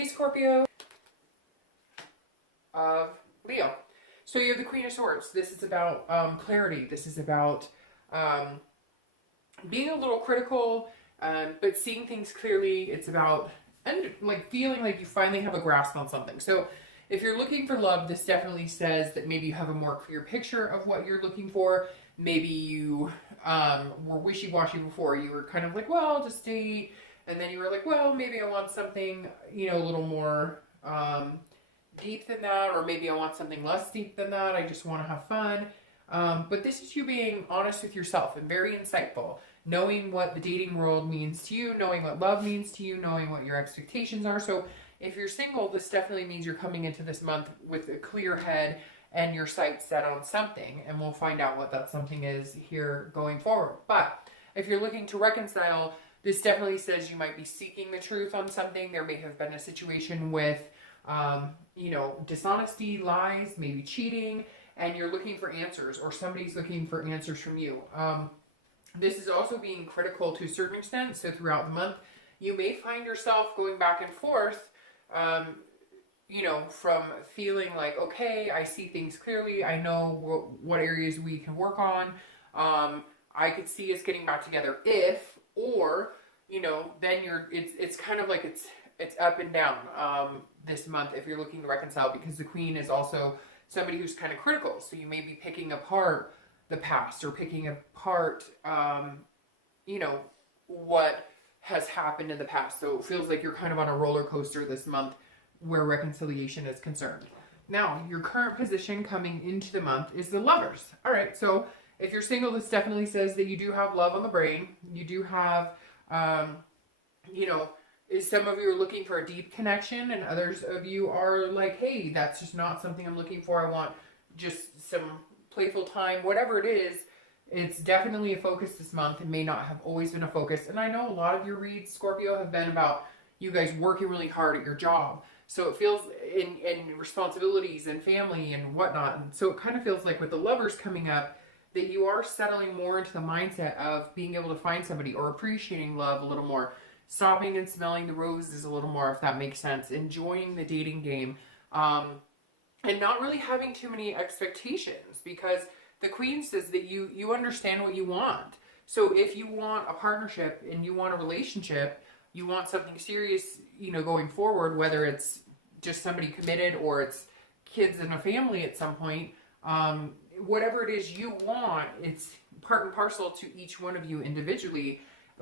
Hey Scorpio of Leo. So you have the Queen of Swords. This is about clarity. This is about being a little critical, but seeing things clearly. It's about like feeling like you finally have a grasp on something. So if you're looking for love, this definitely says that maybe you have a more clear picture of what you're looking for. Maybe you were wishy-washy before. You were kind of like, well, I'll just date. And then you were like, well, maybe I want something, a little more deep than that. Or maybe I want something less deep than that. I just want to have fun. But this is you being honest with yourself and very insightful. Knowing what the dating world means to you. Knowing what love means to you. Knowing what your expectations are. So if you're single, this definitely means you're coming into this month with a clear head and your sights set on something. And we'll find out what that something is here going forward. But if you're looking to reconcile, this definitely says you might be seeking the truth on something. There may have been a situation with, dishonesty, lies, maybe cheating, and you're looking for answers, or somebody's looking for answers from you. This is also being critical to a certain extent. So throughout the month, you may find yourself going back and forth, from feeling like, okay, I see things clearly. I know what areas we can work on. I could see us getting back together if, or, then it's kind of like it's up and down, this month if you're looking to reconcile, because the Queen is also somebody who's kind of critical. So you may be picking apart the past or picking apart, what has happened in the past. So it feels like you're kind of on a roller coaster this month where reconciliation is concerned. Now, your current position coming into the month is the Lovers. All right, so if you're single, this definitely says that you do have love on the brain. You do have, some of you are looking for a deep connection, and others of you are like, hey, that's just not something I'm looking for. I want just some playful time, whatever it is. It's definitely a focus this month. It may not have always been a focus. And I know a lot of your reads, Scorpio, have been about you guys working really hard at your job. So it feels in responsibilities and family and whatnot. And so it kind of feels like with the Lovers coming up, that you are settling more into the mindset of being able to find somebody or appreciating love a little more. Stopping and smelling the roses a little more, if that makes sense. Enjoying the dating game. And not really having too many expectations, because the Queen says that you understand what you want. So if you want a partnership and you want a relationship, you want something serious, going forward, whether it's just somebody committed or it's kids and a family at some point, whatever it is you want, it's part and parcel to each one of you individually,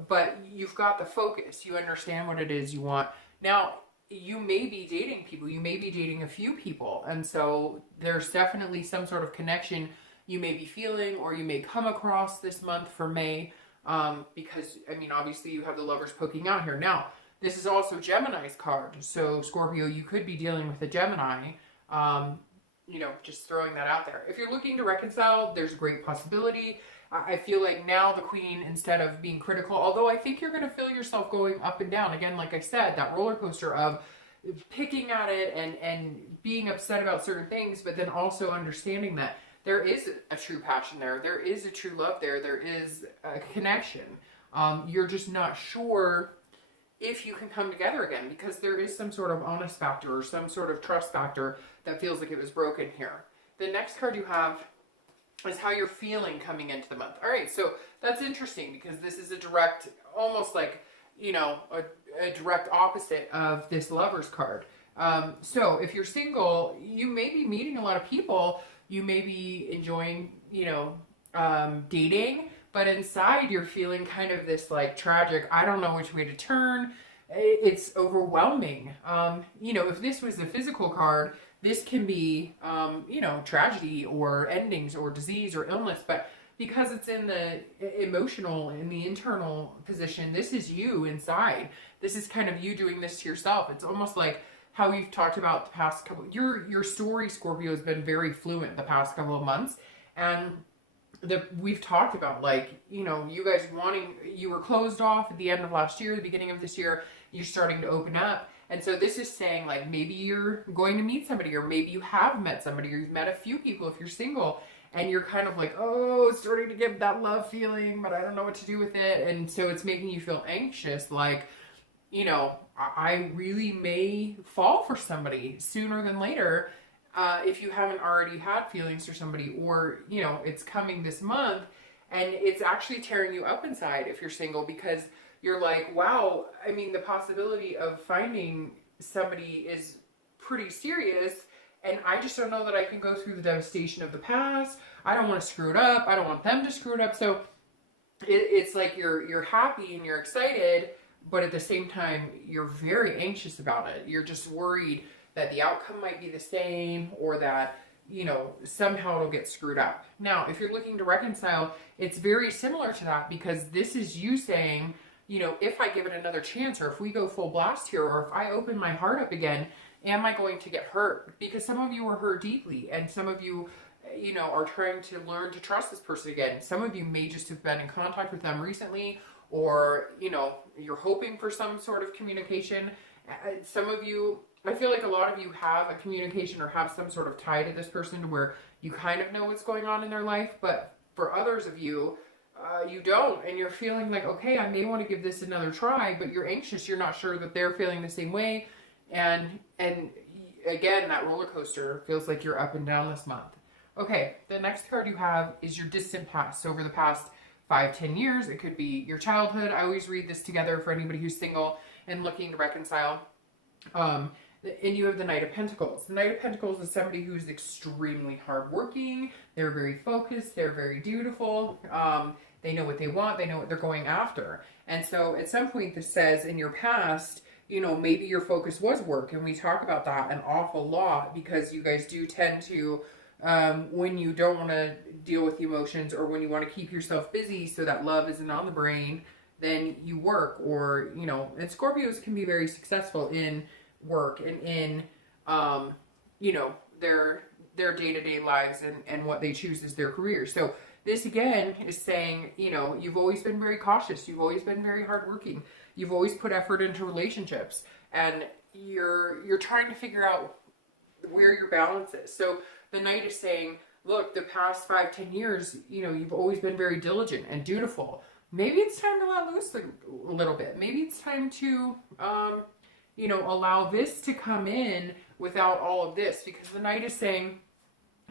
but you've got the focus. You understand what it is you want. Now, you may be dating people. You may be dating a few people. And so there's definitely some sort of connection you may be feeling, or you may come across this month for May, because, obviously you have the Lovers poking out here. Now, this is also Gemini's card. So, Scorpio, you could be dealing with a Gemini, just throwing that out there. If you're looking to reconcile, there's a great possibility. I feel like now the Queen, instead of being critical, although I think you're going to feel yourself going up and down. Again, like I said, that roller coaster of picking at it and being upset about certain things, but then also understanding that there is a true passion there. There is a true love there. There is a connection. You're just not sure if you can come together again, because there is some sort of honest factor or some sort of trust factor that feels like it was broken here. The next card you have is how you're feeling coming into the month. All right, so that's interesting, because this is a direct, almost like, a direct opposite of this Lovers card. So if you're single, you may be meeting a lot of people. You may be enjoying, dating, but inside you're feeling kind of this like tragic, I don't know which way to turn. It's overwhelming. If this was the physical card, this can be, tragedy or endings or disease or illness, but because it's in the emotional, in the internal position, this is you inside. This is kind of you doing this to yourself. It's almost like how we've talked about the past couple, your story, Scorpio, has been very fluent the past couple of months. And we've talked about, like, you guys you were closed off at the end of last year, the beginning of this year, you're starting to open up. And so this is saying, like, maybe you're going to meet somebody, or maybe you have met somebody, or you've met a few people if you're single, and you're kind of like, oh, starting to get that love feeling, but I don't know what to do with it. And so it's making you feel anxious, like, you know, I really may fall for somebody sooner than later. If you haven't already had feelings for somebody, or, you know, it's coming this month and it's actually tearing you up inside if you're single, because you're like, wow, I mean, the possibility of finding somebody is pretty serious, and I just don't know that I can go through the devastation of the past. I don't want to screw it up. I don't want them to screw it up. So it's like you're happy and you're excited, but at the same time, you're very anxious about it. You're just worried that the outcome might be the same, or that, you know, somehow it'll get screwed up. Now, if you're looking to reconcile, it's very similar to that, because this is you saying, you know, if I give it another chance, or if we go full blast here, or if I open my heart up again, am I going to get hurt? Because some of you were hurt deeply, and some of you, you know, are trying to learn to trust this person again. Some of you may just have been in contact with them recently, or, you know, you're hoping for some sort of communication. Some of you, I feel like a lot of you have a communication or have some sort of tie to this person to where you kind of know what's going on in their life, but for others of you, you don't, and you're feeling like, okay, I may want to give this another try, but you're anxious. You're not sure that they're feeling the same way, and again, that roller coaster feels like you're up and down this month. Okay, the next card you have is your distant past. So over the past 5-10 years, it could be your childhood. I always read this together for anybody who's single and looking to reconcile. And you have the Knight of Pentacles. The Knight of Pentacles is somebody who's extremely hardworking. They're very focused. They're very dutiful. They know what they want. They know what they're going after. And so at some point this says in your past, you know, maybe your focus was work. And we talk about that an awful lot, because you guys do tend to, when you don't want to deal with the emotions, or when you want to keep yourself busy so that love isn't on the brain, then you work. Or, you know, and Scorpios can be very successful in work and in, you know, their day-to-day lives, and what they choose as their career. So this again is saying, you know, you've always been very cautious. You've always been very hardworking. You've always put effort into relationships, and you're trying to figure out where your balance is. So the Knight is saying, look, the past 5-10 years, you know, you've always been very diligent and dutiful. Maybe it's time to let loose a little bit. Maybe it's time to, you know, allow this to come in without all of this, because the Knight is saying,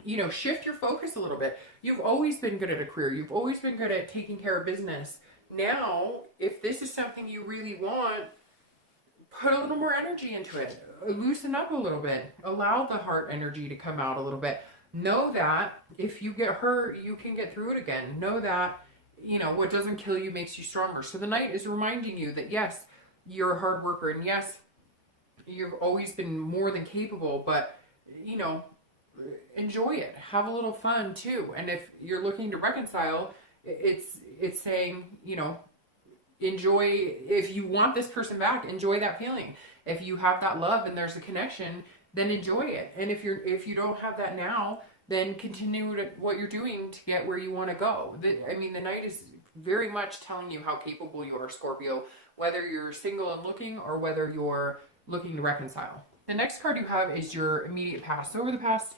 you know, shift your focus a little bit. You've always been good at a career. You've always been good at taking care of business. Now, if this is something you really want, put a little more energy into it. Loosen up a little bit. Allow the heart energy to come out a little bit. Know that if you get hurt, you can get through it again. Know that, you know, what doesn't kill you makes you stronger. So the Knight is reminding you that, yes, you're a hard worker, and yes, you've always been more than capable, but, you know, enjoy it. Have a little fun too. And if you're looking to reconcile, it's saying, you know, enjoy. If you want this person back, enjoy that feeling. If you have that love and there's a connection, then enjoy it. And if you don't have that now, then continue what you're doing to get where you want to go. I mean, the Knight is very much telling you how capable you are, Scorpio, whether you're single and looking, or whether you're looking to reconcile. The next card you have is your immediate past. So over the past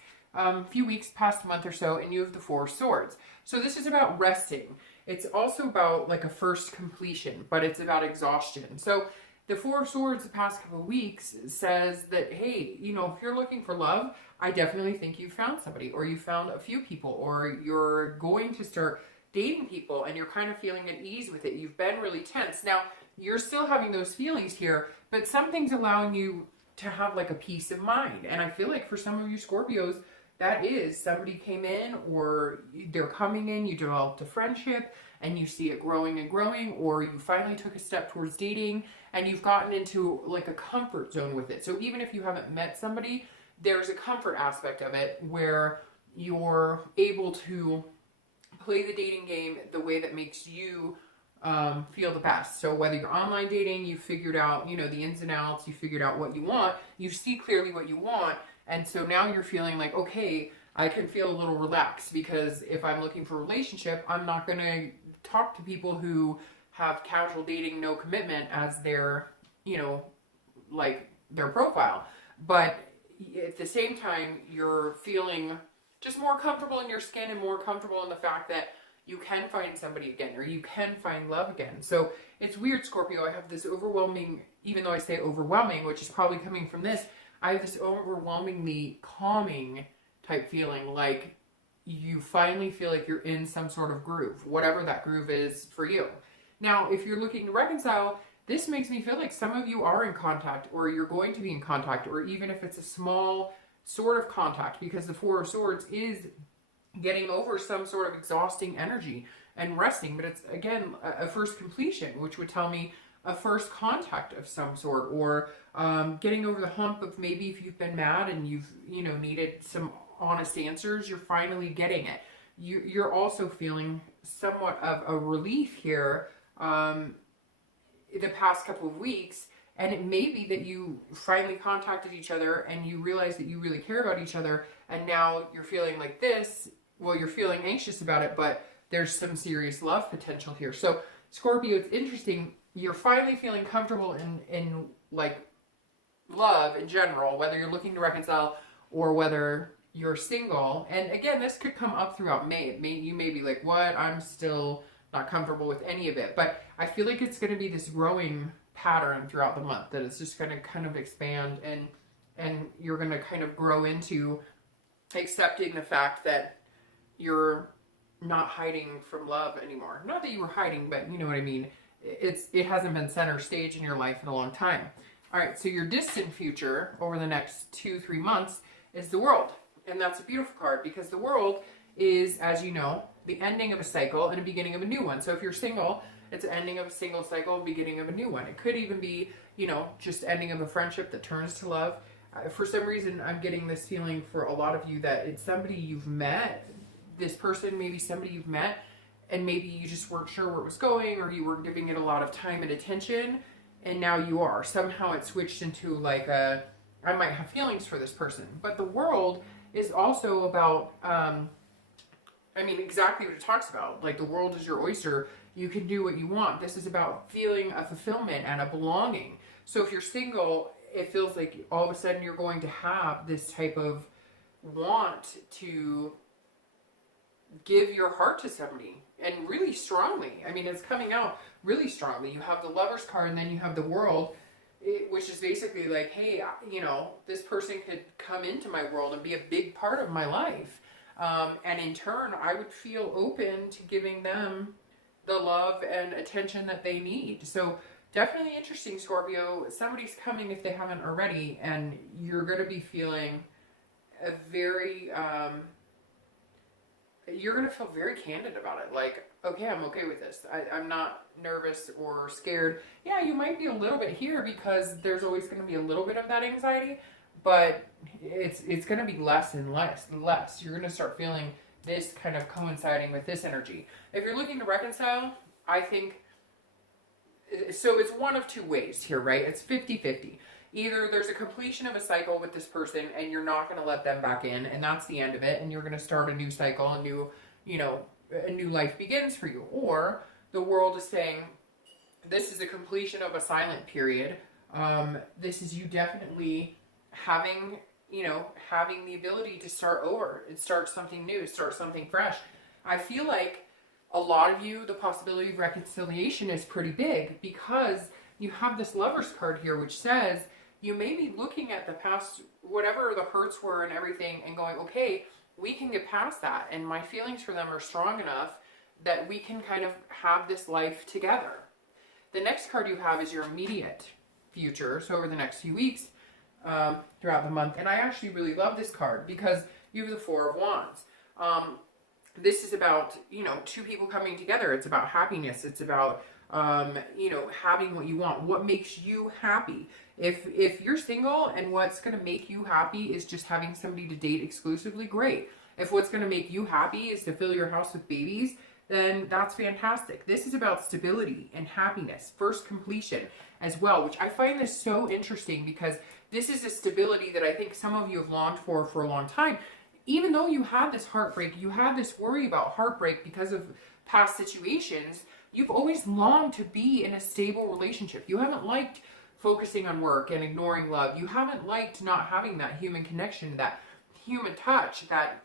few weeks, past month or so, and you have the Four of Swords. So this is about resting. It's also about like a first completion, but it's about exhaustion. So the Four of Swords the past couple of weeks says that, hey, you know, if you're looking for love, I definitely think you found somebody, or you found a few people, or you're going to start dating people and you're kind of feeling at ease with it. You've been really tense. Now, you're still having those feelings here, but something's allowing you to have like a peace of mind. And I feel like for some of you Scorpios, that is, somebody came in, or they're coming in, you developed a friendship and you see it growing and growing, or you finally took a step towards dating and you've gotten into like a comfort zone with it. So even if you haven't met somebody, there's a comfort aspect of it where you're able to play the dating game the way that makes you feel the best. So whether you're online dating, you figured out, you know, the ins and outs, you figured out what you want, you see clearly what you want. And so now you're feeling like, okay, I can feel a little relaxed, because if I'm looking for a relationship, I'm not going to talk to people who have casual dating, no commitment as their, you know, like their profile. But at the same time, you're feeling just more comfortable in your skin and more comfortable in the fact that, you can find somebody again, or you can find love again. So it's weird, Scorpio. I have this overwhelming, even though I say overwhelming, which is probably coming from this, I have this overwhelmingly calming type feeling, like you finally feel like you're in some sort of groove, whatever that groove is for you. Now, if you're looking to reconcile, this makes me feel like some of you are in contact, or you're going to be in contact, or even if it's a small sort of contact, because the Four of Swords is getting over some sort of exhausting energy and resting. But it's, again, a first completion, which would tell me a first contact of some sort, or getting over the hump of maybe if you've been mad and you've, you know, needed some honest answers, you're finally getting it. You're also feeling somewhat of a relief here the past couple of weeks, and it may be that you finally contacted each other and you realize that you really care about each other, and now you're feeling like this. Well, you're feeling anxious about it, but there's some serious love potential here. So Scorpio, it's interesting. You're finally feeling comfortable in like love in general, whether you're looking to reconcile or whether you're single. And again, this could come up throughout May. You may be like, what? I'm still not comfortable with any of it. But I feel like it's going to be this growing pattern throughout the month, that it's just going to kind of expand, and you're going to kind of grow into accepting the fact that you're not hiding from love anymore. Not that you were hiding, but you know what I mean. It hasn't been center stage in your life in a long time. All right, so your distant future over the next 2-3 months is the World. And that's a beautiful card, because the World is, as you know, the ending of a cycle and a beginning of a new one. So if you're single, it's an ending of a single cycle, beginning of a new one. It could even be, you know, just ending of a friendship that turns to love. For some reason, I'm getting this feeling for a lot of you that it's somebody you've met. This person, maybe somebody you've met, and maybe you just weren't sure where it was going, or you were giving it a lot of time and attention, and now you are. Somehow it switched into like I might have feelings for this person. But the World is also about, I mean, exactly what it talks about. Like, the world is your oyster. You can do what you want. This is about feeling a fulfillment and a belonging. So if you're single, it feels like all of a sudden you're going to have this type of want to give your heart to somebody, and really strongly. I mean, it's coming out really strongly. You have the Lover's card, and then you have the World, which is basically like, hey, you know, this person could come into my world and be a big part of my life. And in turn, I would feel open to giving them the love and attention that they need. So definitely interesting, Scorpio. Somebody's coming if they haven't already, and you're going to be feeling a very, you're going to feel very candid about it. Like, okay, I'm okay with this. I'm not nervous or scared. Yeah, you might be a little bit here, because there's always going to be a little bit of that anxiety, but it's going to be less and less. You're going to start feeling this kind of coinciding with this energy. If you're looking to reconcile, I think, so it's one of two ways here, right? It's 50-50. Either there's a completion of a cycle with this person and you're not going to let them back in, and that's the end of it, and you're going to start a new cycle, a new, you know, a new life begins for you. Or the World is saying, this is a completion of a silent period. This is you definitely having, you know, having the ability to start over and start something new, start something fresh. I feel like a lot of you, the possibility of reconciliation is pretty big, because you have this Lover's card here, which says you may be looking at the past, whatever the hurts were and everything, and going, okay, we can get past that, and my feelings for them are strong enough that we can kind of have this life together. The next card you have is your immediate future, so over the next few weeks, throughout the month. And I actually really love this card, because you have the Four of Wands. This is about, you know, two people coming together. It's about happiness. It's about, you know, having what you want. What makes you happy? If you're single and what's going to make you happy is just having somebody to date exclusively, great. If what's going to make you happy is to fill your house with babies, then that's fantastic. This is about stability and happiness, first completion as well, which I find this so interesting, because this is a stability that I think some of you have longed for a long time. Even though you had this heartbreak, you had this worry about heartbreak because of past situations, you've always longed to be in a stable relationship. You haven't liked focusing on work and ignoring love. You haven't liked not having that human connection, that human touch, that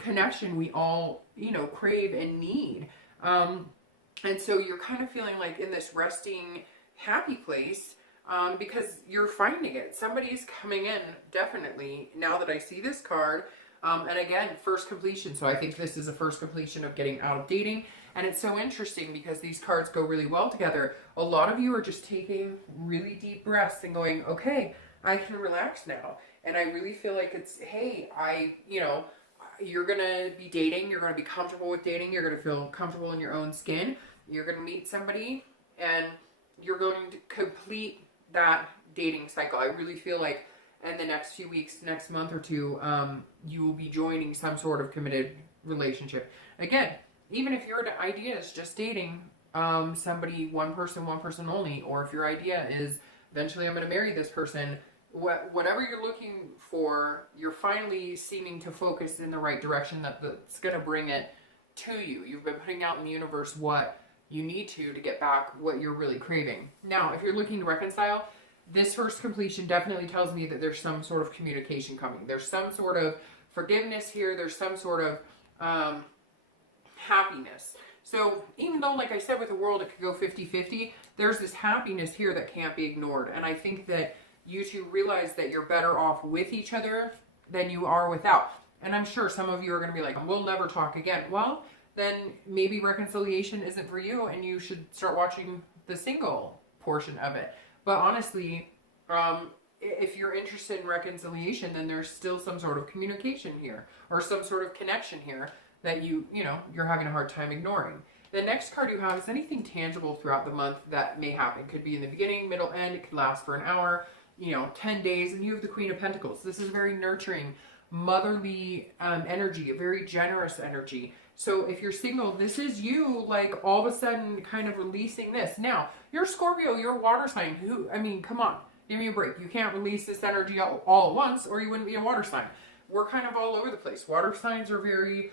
connection we all, you know, crave and need. And so you're kind of feeling like in this resting, happy place, because you're finding it. Somebody's coming in, definitely, now that I see this card. And again, first completion. So I think this is a first completion of getting out of dating. And it's so interesting because these cards go really well together. A lot of you are just taking really deep breaths and going, okay, I can relax now. And I really feel like it's, hey, you know, you're going to be dating. You're going to be comfortable with dating. You're going to feel comfortable in your own skin. You're going to meet somebody and you're going to complete that dating cycle. I really feel like in the next few weeks, next month or two, you will be joining some sort of committed relationship. Again, even if your idea is just dating somebody, one person only, or if your idea is eventually I'm going to marry this person, whatever you're looking for, you're finally seeming to focus in the right direction that's going to bring it to you. You've been putting out in the universe what you need to get back what you're really craving. Now, if you're looking to reconcile, this first completion definitely tells me that there's some sort of communication coming. There's some sort of forgiveness here. There's some sort of happiness. So even though, like I said, with the world, it could go 50-50, there's this happiness here that can't be ignored. And I think that you two realize that you're better off with each other than you are without. And I'm sure some of you are going to be like, we'll never talk again. Well, then maybe reconciliation isn't for you and you should start watching the single portion of it. But honestly, if you're interested in reconciliation, then there's still some sort of communication here or some sort of connection here that you're having a hard time ignoring. The next card you have is anything tangible throughout the month that may happen. It could be in the beginning, middle, end. It could last for an hour, 10 days. And you have the Queen of Pentacles. This is very nurturing, motherly energy, a very generous energy. So if you're single, this is you, like, all of a sudden kind of releasing this. Now, you're Scorpio, you're a water sign. Come on, give me a break. You can't release this energy all at once or you wouldn't be a water sign. We're kind of all over the place. Water signs are very,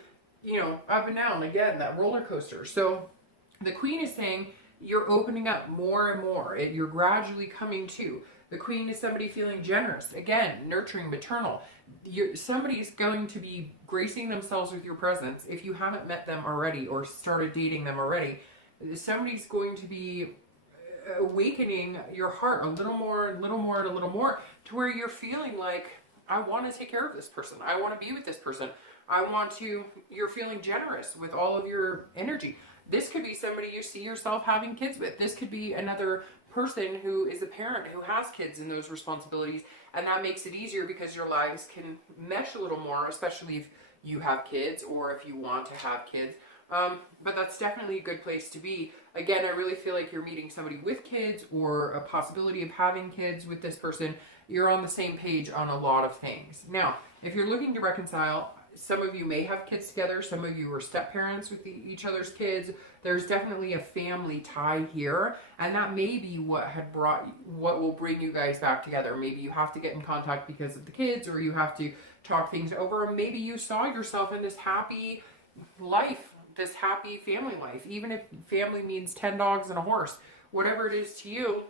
up and down. Again, that roller coaster. So the Queen is saying you're opening up more and more. You're gradually coming to. The Queen is somebody feeling generous. Again, nurturing, maternal. Somebody's going to be gracing themselves with your presence. If you haven't met them already or started dating them already, somebody's going to be awakening your heart a little more, to where you're feeling like, I want to take care of this person. I want to be with this person. You're feeling generous with all of your energy. This could be somebody you see yourself having kids with. This could be another person who is a parent who has kids and those responsibilities, and that makes it easier because your lives can mesh a little more, especially if you have kids or if you want to have kids. But that's definitely a good place to be. Again, I really feel like you're meeting somebody with kids or a possibility of having kids with this person. You're on the same page on a lot of things. Now, if you're looking to reconcile, some of you may have kids together. Some of you are step-parents with each other's kids. There's definitely a family tie here. And that may be what will bring you guys back together. Maybe you have to get in contact because of the kids, or you have to talk things over. Or maybe you saw yourself in this happy life, this happy family life. Even if family means 10 dogs and a horse, whatever it is to you,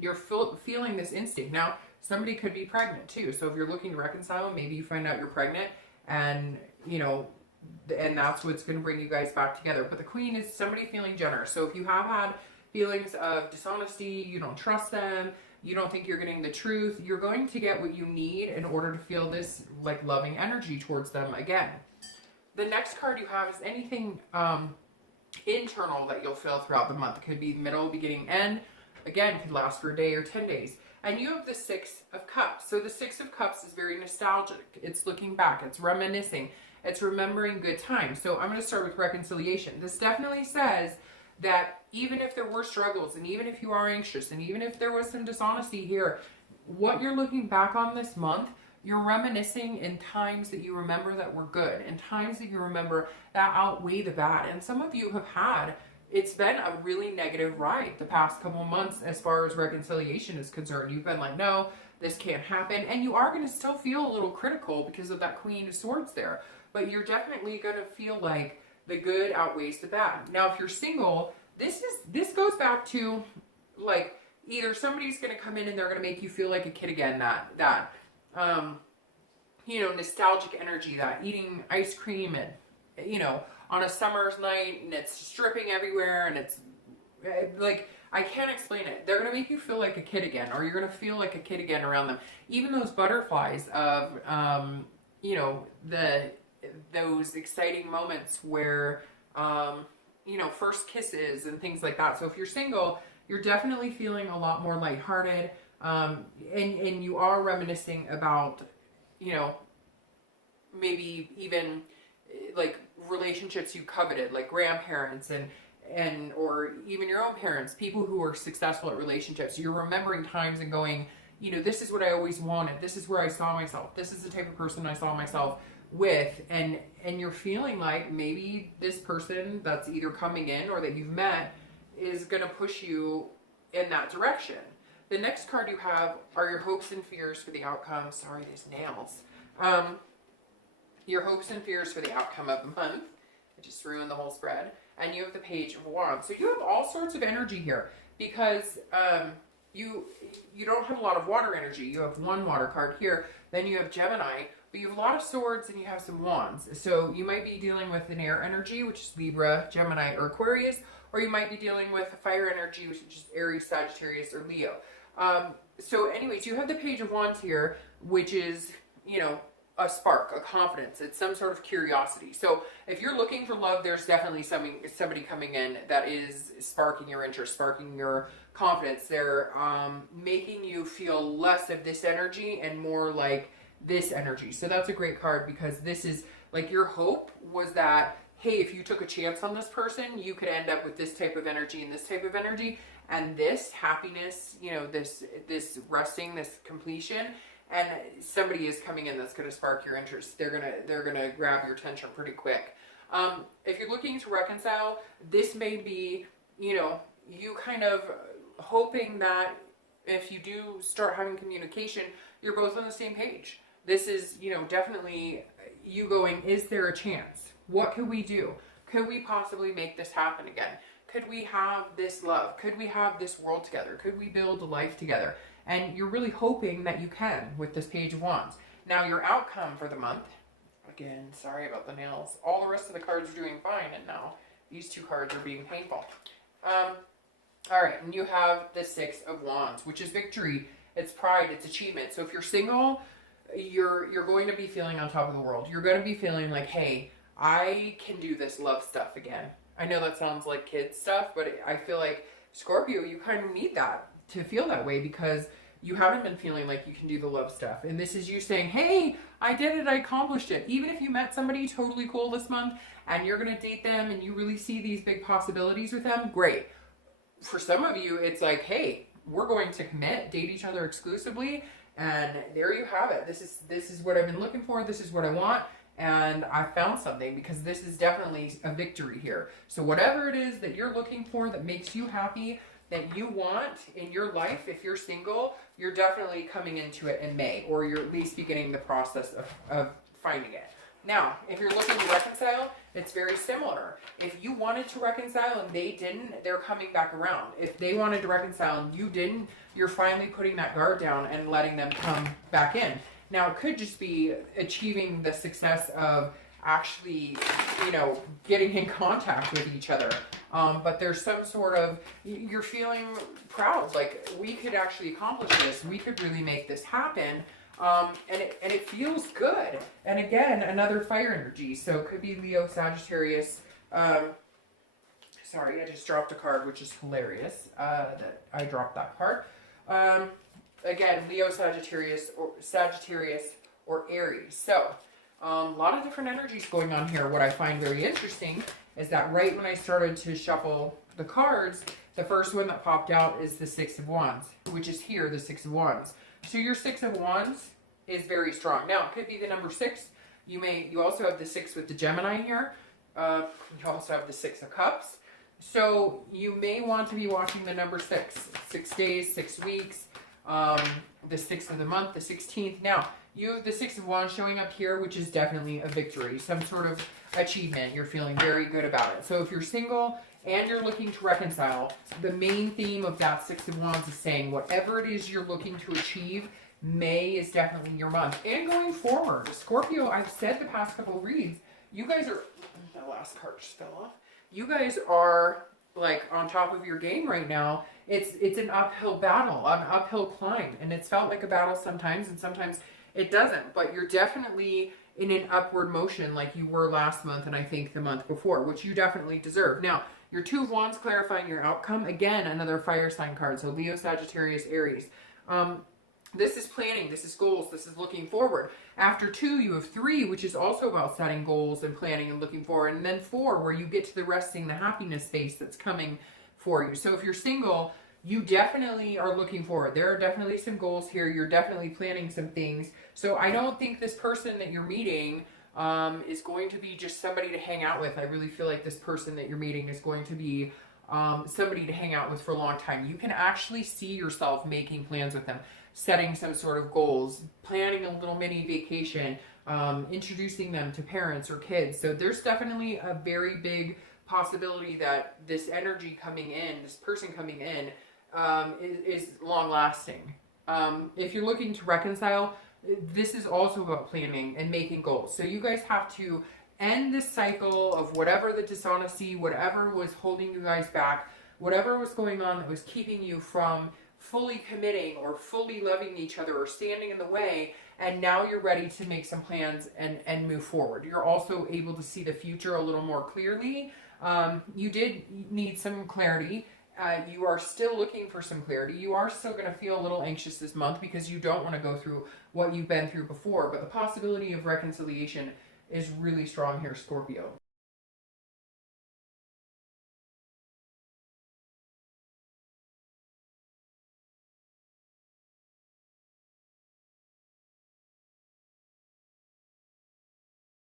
you're feeling this instinct. Now, somebody could be pregnant too. So if you're looking to reconcile, maybe you find out you're pregnant. And, and that's what's going to bring you guys back together. But the Queen is somebody feeling generous. So if you have had feelings of dishonesty, you don't trust them, you don't think you're getting the truth, you're going to get what you need in order to feel this, like, loving energy towards them again. The next card you have is anything internal that you'll feel throughout the month. It could be middle, beginning, end. Again, it could last for a day or 10 days. And you have the Six of Cups. So the Six of Cups is very nostalgic. It's looking back. It's reminiscing. It's remembering good times. So I'm going to start with reconciliation. This definitely says that even if there were struggles, and even if you are anxious, and even if there was some dishonesty here, what you're looking back on this month, you're reminiscing in times that you remember that were good, and times that you remember that outweigh the bad. And some of you have had, it's been a really negative ride the past couple months as far as reconciliation is concerned. You've been like, no, this can't happen. And you are going to still feel a little critical because of that Queen of Swords there. But you're definitely going to feel like the good outweighs the bad. Now, if you're single, this goes back to, like, either somebody's going to come in and they're going to make you feel like a kid again, you know, nostalgic energy, that eating ice cream and, you know, on a summer's night and it's dripping everywhere and it's like, I can't explain it. They're going to make you feel like a kid again, or you're going to feel like a kid again around them. Even those butterflies of, you know, those exciting moments where, you know, first kisses and things like that. So if you're single, you're definitely feeling a lot more lighthearted, and you are reminiscing about, you know, maybe even like relationships you coveted, like grandparents and or even your own parents, people who are successful at relationships. You're remembering times and going, you know, this is what I always wanted. This is where I saw myself. This is the type of person I saw myself with. And you're feeling like maybe this person that's either coming in or that you've met is going to push you in that direction. The next card you have are your hopes and fears for the outcome. Sorry, these nails. Your hopes and fears for the outcome of the month. I just ruined the whole spread. And you have the Page of Wands. So you have all sorts of energy here because you don't have a lot of water energy. You have one water card here. Then you have Gemini, but you have a lot of swords and you have some wands. So you might be dealing with an air energy, which is Libra, Gemini, or Aquarius, or you might be dealing with a fire energy, which is Aries, Sagittarius, or Leo. So anyways, you have the Page of Wands here, which is, you know, a spark, a confidence. It's some sort of curiosity. So if you're looking for love, there's definitely somebody coming in that is sparking your interest, sparking your confidence. They're making you feel less of this energy and more like this energy. So that's a great card because this is like your hope was that, hey, if you took a chance on this person, you could end up with this type of energy and this type of energy and this happiness, you know, this resting, this completion. And somebody is coming in that's going to spark your interest. They're gonna grab your attention pretty quick. If you're looking to reconcile, this may be, you know, you kind of hoping that if you do start having communication, you're both on the same page. This is, you know, definitely you going, is there a chance? What could we do? Could we possibly make this happen again? Could we have this love? Could we have this world together? Could we build a life together? And you're really hoping that you can with this Page of Wands. Now your outcome for the month, again, sorry about the nails. All the rest of the cards are doing fine, and now these two cards are being painful. All right, and you have the Six of Wands, which is victory. It's pride, it's achievement. So if you're single, you're going to be feeling on top of the world. You're going to be feeling like, hey, I can do this love stuff again. I know that sounds like kid stuff, but I feel like Scorpio, you kind of need that to feel that way because you haven't been feeling like you can do the love stuff. And this is you saying, hey, I did it, I accomplished it. Even if you met somebody totally cool this month and you're going to date them and you really see these big possibilities with them, great. For some of you, it's like, hey, we're going to commit, date each other exclusively, and there you have it. This is what I've been looking for. This is what I want. And I found something because this is definitely a victory here. So whatever it is that you're looking for that makes you happy, that you want in your life, if you're single, you're definitely coming into it in May, or you're at least beginning the process of finding it. Now, if you're looking to reconcile, it's very similar. If you wanted to reconcile and they didn't, they're coming back around. If they wanted to reconcile and you didn't, you're finally putting that guard down and letting them come back in. Now, it could just be achieving the success of actually, you know, getting in contact with each other. But there's some sort of, you're feeling proud, like we could actually accomplish this. We could really make this happen. And it feels good. And again, another fire energy. So it could be Leo, Sagittarius. Sorry, I just dropped a card, which is hilarious that I dropped that card. Again, Leo, Sagittarius, or Aries. So a lot of different energies going on here. What I find very interesting is that right when I started to shuffle the cards, the first one that popped out is the Six of Wands, which is here, the Six of Wands. So your Six of Wands is very strong. Now, it could be the number 6. You also have the 6 with the Gemini here. You also have the 6 of Cups. So you may want to be watching the number 6. 6 days, 6 weeks, the 6th of the month, the 16th. Now, you have the 6 of Wands showing up here, which is definitely a victory, some sort of achievement. You're feeling very good about it. So if you're single and you're looking to reconcile, the main theme of that 6 of Wands is saying whatever it is you're looking to achieve, May is definitely your month. And going forward, Scorpio, I've said the past couple of reads, you guys are, the last card just fell off. You guys are like on top of your game right now. It's an uphill battle, an uphill climb. And it's felt like a battle sometimes, and sometimes it doesn't. But you're definitely in an upward motion like you were last month and I think the month before, which you definitely deserve. Now, your Two of Wands clarifying your outcome. Again, another fire sign card. So Leo, Sagittarius, Aries. This is planning, this is goals, this is looking forward. After 2, you have 3, which is also about setting goals and planning and looking forward. And then 4, where you get to the resting, the happiness space that's coming for you. So if you're single, you definitely are looking forward. There are definitely some goals here. You're definitely planning some things. So I don't think this person that you're meeting is going to be just somebody to hang out with. I really feel like this person that you're meeting is going to be somebody to hang out with for a long time. You can actually see yourself making plans with them, setting some sort of goals, planning a little mini vacation, introducing them to parents or kids. So there's definitely a very big possibility that this energy coming in, this person coming in, is long lasting. If you're looking to reconcile, this is also about planning and making goals. So you guys have to end this cycle of whatever the dishonesty, whatever was holding you guys back, whatever was going on that was keeping you from fully committing or fully loving each other or standing in the way. And now you're ready to make some plans and move forward. You're also able to see the future a little more clearly. You did need some clarity. You are still looking for some clarity. You are still going to feel a little anxious this month because you don't want to go through what you've been through before. But the possibility of reconciliation is really strong here, Scorpio.